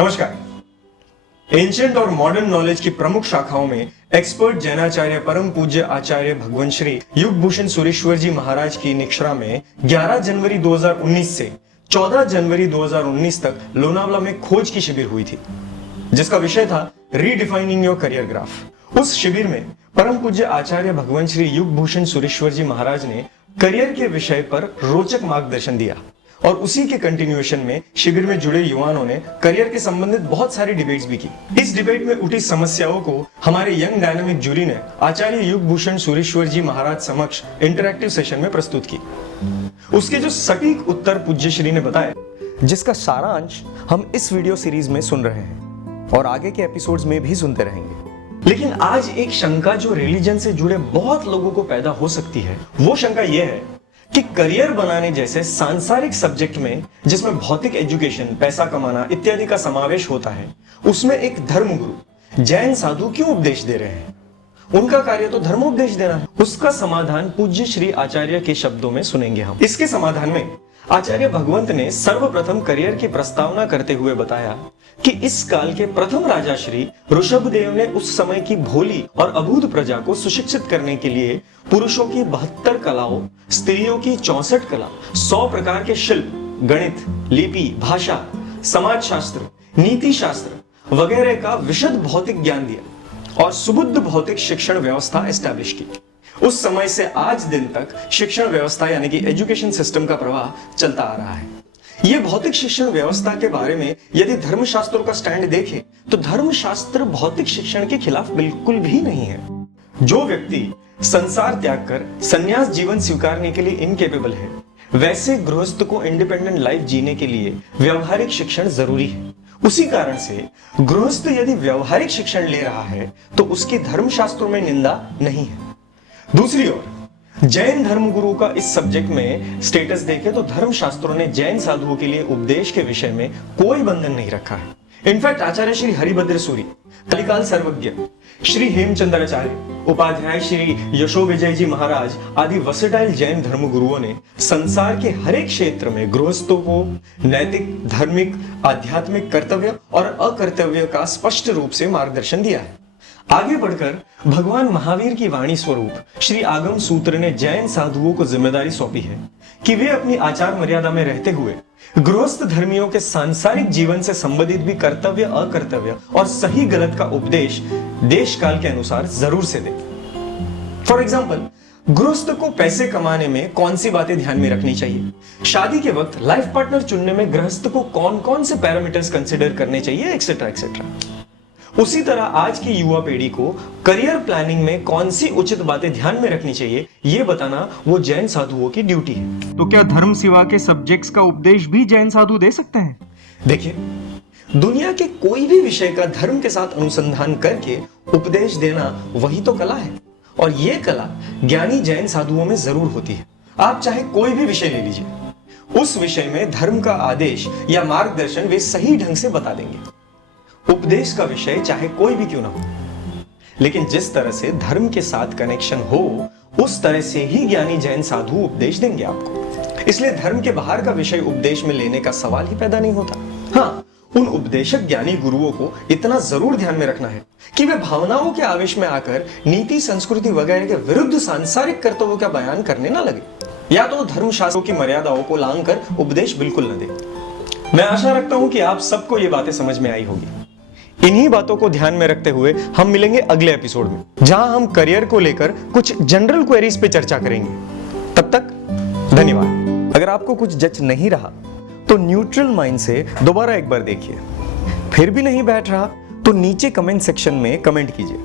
नमस्कार। एंशिएंट और modern knowledge की प्रमुख शाखाओं में एक्सपर्ट जैनाचार्य परम पूज्य आचार्य भगवान श्री युग भूषण सुरेश्वर जी महाराज की निक्षरा में 11 जनवरी 2019 से 14 जनवरी 2019 तक लोनावला में खोज की शिविर हुई थी, जिसका विषय था रीडिफाइनिंग योर करियर ग्राफ। उस शिविर में परम पूज्य आचार्य भगवान श्री युग भूषण सुरेश्वर जी महाराज ने करियर के विषय पर रोचक मार्गदर्शन दिया और उसी के कंटिन्यूएशन में शिविर में जुड़े युवाओं ने करियर के संबंधित बहुत सारी डिबेट्स भी की। इस डिबेट में उठी समस्याओं को हमारे यंग डायनामिक जूरी ने आचार्य युग भूषण सुरेश्वर जी महाराज समक्ष इंटरैक्टिव सेशन में प्रस्तुत की। उसके जो सटीक उत्तर पूज्य श्री ने बताया, जिसका सारांश हम इस वीडियो सीरीज में सुन रहे हैं और आगे के एपिसोड्स में भी सुनते रहेंगे। लेकिन आज एक शंका जो रिलीजन से जुड़े बहुत लोगों को पैदा हो सकती है, वो शंका यह है कि करियर बनाने जैसे सांसारिक सब्जेक्ट में, जिसमें भौतिक एजुकेशन, पैसा कमाना इत्यादि का समावेश होता है, उसमें एक धर्मगुरु जैन साधु क्यों उपदेश दे रहे हैं? उनका कार्य तो धर्मोपदेश देना है। उसका समाधान पूज्य श्री आचार्य के शब्दों में सुनेंगे हम। इसके समाधान में आचार्य भगवंत ने सर्वप्रथम करियर की प्रस्तावना करते हुए बताया कि इस काल के प्रथम राजा श्री ऋषभदेव ने उस समय की भोली और अबूझ प्रजा को सुशिक्षित करने के लिए पुरुषों की 72 कलाओं, स्त्रियों की 64 कला, 100 प्रकार के शिल्प, गणित, लिपि, भाषा, समाज शास्त्र, नीति शास्त्र वगैरह का विशद भौतिक ज्ञान दिया और सुबुद्ध भौतिक शिक्षण व्यवस्था एस्टैब्लिश की। उस समय से आज दिन तक शिक्षण व्यवस्था यानी कि एजुकेशन सिस्टम का प्रवाह चलता आ रहा है। यह भौतिक शिक्षण व्यवस्था के बारे में यदि धर्मशास्त्रों का स्टैंड देखें तो धर्मशास्त्र भौतिक शिक्षण के खिलाफ बिल्कुल भी नहीं है। जो व्यक्ति संसार त्याग कर संन्यास जीवन स्वीकारने के लिए इनकेपेबल है, वैसे गृहस्थ को इंडिपेंडेंट लाइफ जीने के लिए व्यवहारिक शिक्षण जरूरी है। उसी कारण से गृहस्थ यदि व्यवहारिक शिक्षण ले रहा है तो उसकी धर्मशास्त्रों में निंदा नहीं है। दूसरी ओर जैन धर्मगुरु का इस सब्जेक्ट में स्टेटस देखें तो धर्मशास्त्रों ने जैन साधुओं के लिए उपदेश के विषय में कोई बंधन नहीं रखा है। इनफैक्ट आचार्य श्री हरिभद्र सूरी, कलिकाल सर्वज्ञ श्री हेमचंद्राचार्य, उपाध्याय श्री यशो विजय जी महाराज आदि वर्सेटाइल जैन धर्मगुरुओं ने संसार के हर एक क्षेत्र में गृहस्थों को नैतिक, धार्मिक, आध्यात्मिक कर्तव्य और अकर्तव्य का स्पष्ट रूप से मार्गदर्शन दिया है। आगे बढ़कर भगवान महावीर की वाणी स्वरूप श्री आगम सूत्र ने जैन साधुओं को जिम्मेदारी सौंपी है कि वे अपनी आचार मर्यादा में रहते हुए गृहस्थ धर्मियों के सांसारिक जीवन से संबंधित भी कर्तव्य, अकर्तव्य और सही गलत का उपदेश देश काल के अनुसार जरूर से दें। फॉर एग्जाम्पल, गृहस्थ को पैसे कमाने में कौन सी बातें ध्यान में रखनी चाहिए, शादी के वक्त लाइफ पार्टनर चुनने में गृहस्थ को कौन कौन से पैरामीटर्स कंसिडर करने चाहिए, एक्सेट्रा एक्सेट्रा। उसी तरह आज की युवा पीढ़ी को करियर प्लानिंग में कौन सी उचित बातें ध्यान में रखनी चाहिए, यह बताना वो जैन साधुओं की ड्यूटी है। तो क्या धर्म सिवा के सब्जेक्ट्स का उपदेश भी जैन साधु दे सकते हैं? देखिए, दुनिया के कोई भी विषय का धर्म के साथ अनुसंधान करके उपदेश देना वही तो कला है, और यह कला ज्ञानी जैन साधुओं में जरूर होती है। आप चाहे कोई भी विषय ले लीजिए, उस विषय में धर्म का आदेश या मार्गदर्शन वे सही ढंग से बता देंगे। उपदेश का विषय चाहे कोई भी क्यों ना हो, लेकिन जिस तरह से धर्म के साथ कनेक्शन हो, उस तरह से ही ज्ञानी जैन साधु उपदेश देंगे आपको। इसलिए धर्म के बाहर का विषय उपदेश में लेने का सवाल ही पैदा नहीं होता। हाँ, उन उपदेशक ज्ञानी गुरुओं को इतना जरूर ध्यान में रखना है कि वे भावनाओं के आवेश में आकर नीति, संस्कृति वगैरह के विरुद्ध सांसारिक कर्तव्यों का बयान करने ना लगे, या तो धर्मशास्त्रों की मर्यादाओं को लांघकर उपदेश बिल्कुल न दे। मैं आशा रखता हूं कि आप सबको ये बातें समझ में आई होगी। इन्हीं बातों को ध्यान में रखते हुए हम मिलेंगे अगले एपिसोड में, जहां हम करियर को लेकर कुछ जनरल क्वेरीज पे चर्चा करेंगे। तब तक धन्यवाद। अगर आपको कुछ जच नहीं रहा तो न्यूट्रल माइंड से दोबारा एक बार देखिए। फिर भी नहीं बैठ रहा तो नीचे कमेंट सेक्शन में कमेंट कीजिए।